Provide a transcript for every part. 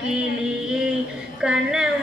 கிளியே கனவு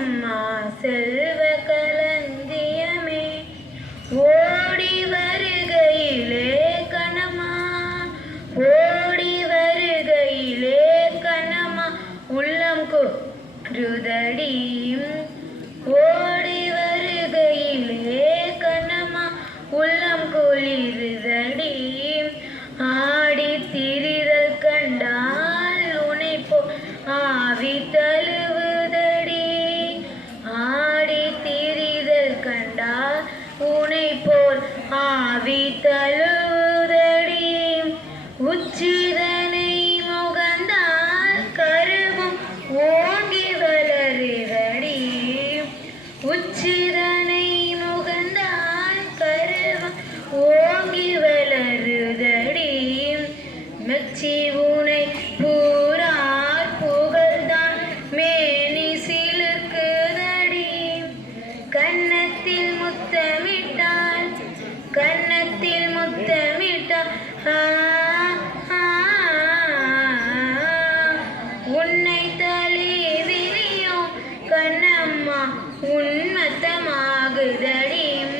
உன்மத்தமாகுதடியும்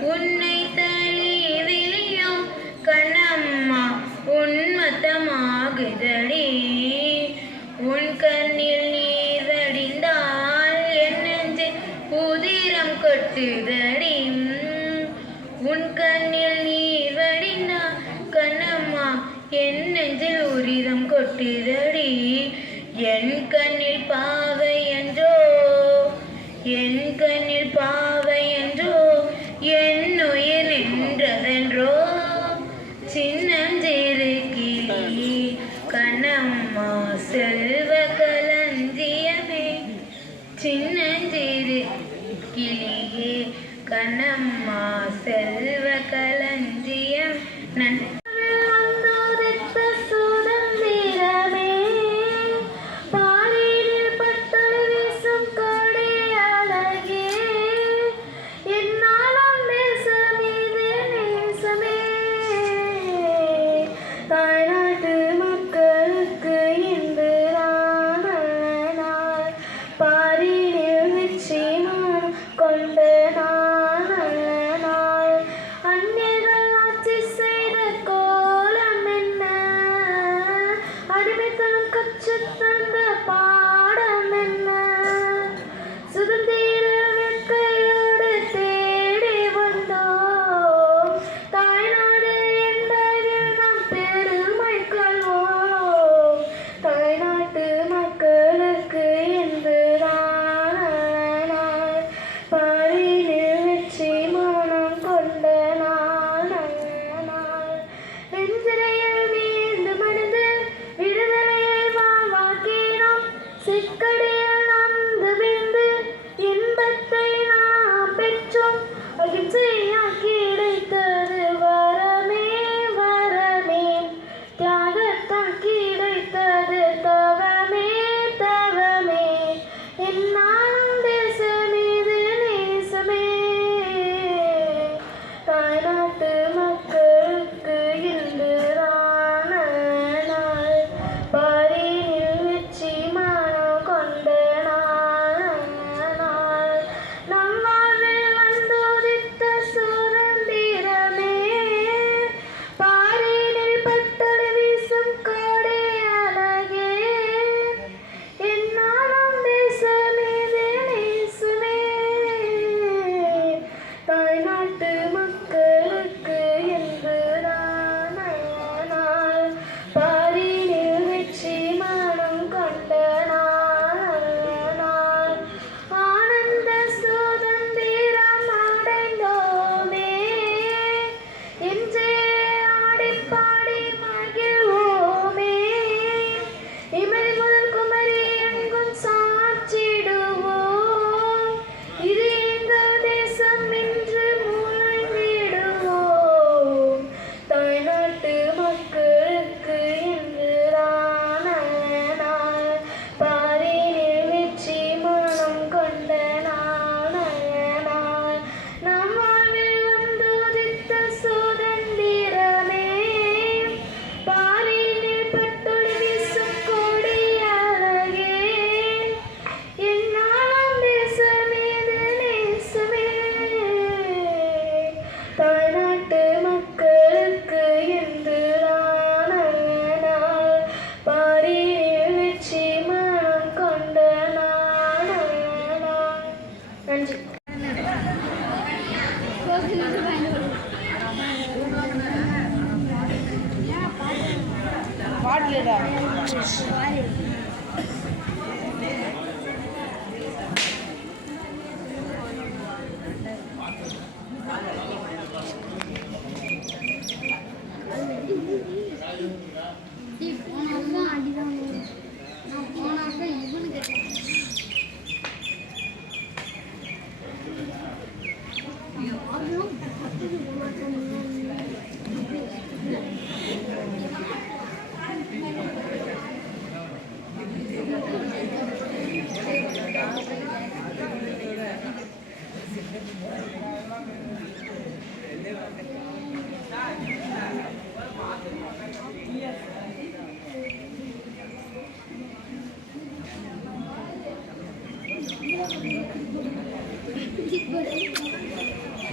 உன்னை தழிவிலையும் கண்ணம்மா உன்மத்தமாகுதடி உன் கண்ணில் நீர் வடிந்தால் என் நெஞ்சு உதிரம் கொட்டுதடி. உன் கண்ணில் நீர் வடிந்தா கண்ணம்மா என் நெஞ்சில் உரிதம் கொட்டுதடி. என் கண்ணில் பாவை என் கண்ணில் பாவை என்றோ என் உயிர் நின்றதென்றோ. சின்னஞ்சிறு கிளி கண்ணம்மா செல்வ கலந்தியமே சின்னஞ்சிறு கிளியே கண்ணம்மா செல்வ கலந்தியம் நன்றி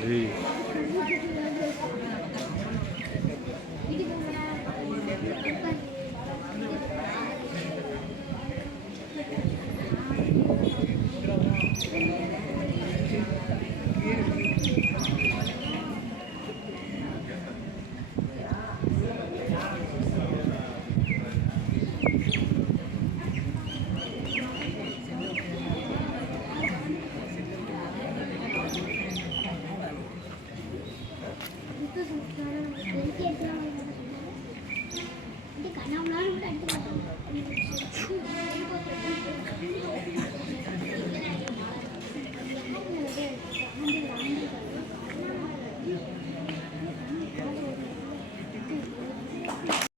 是。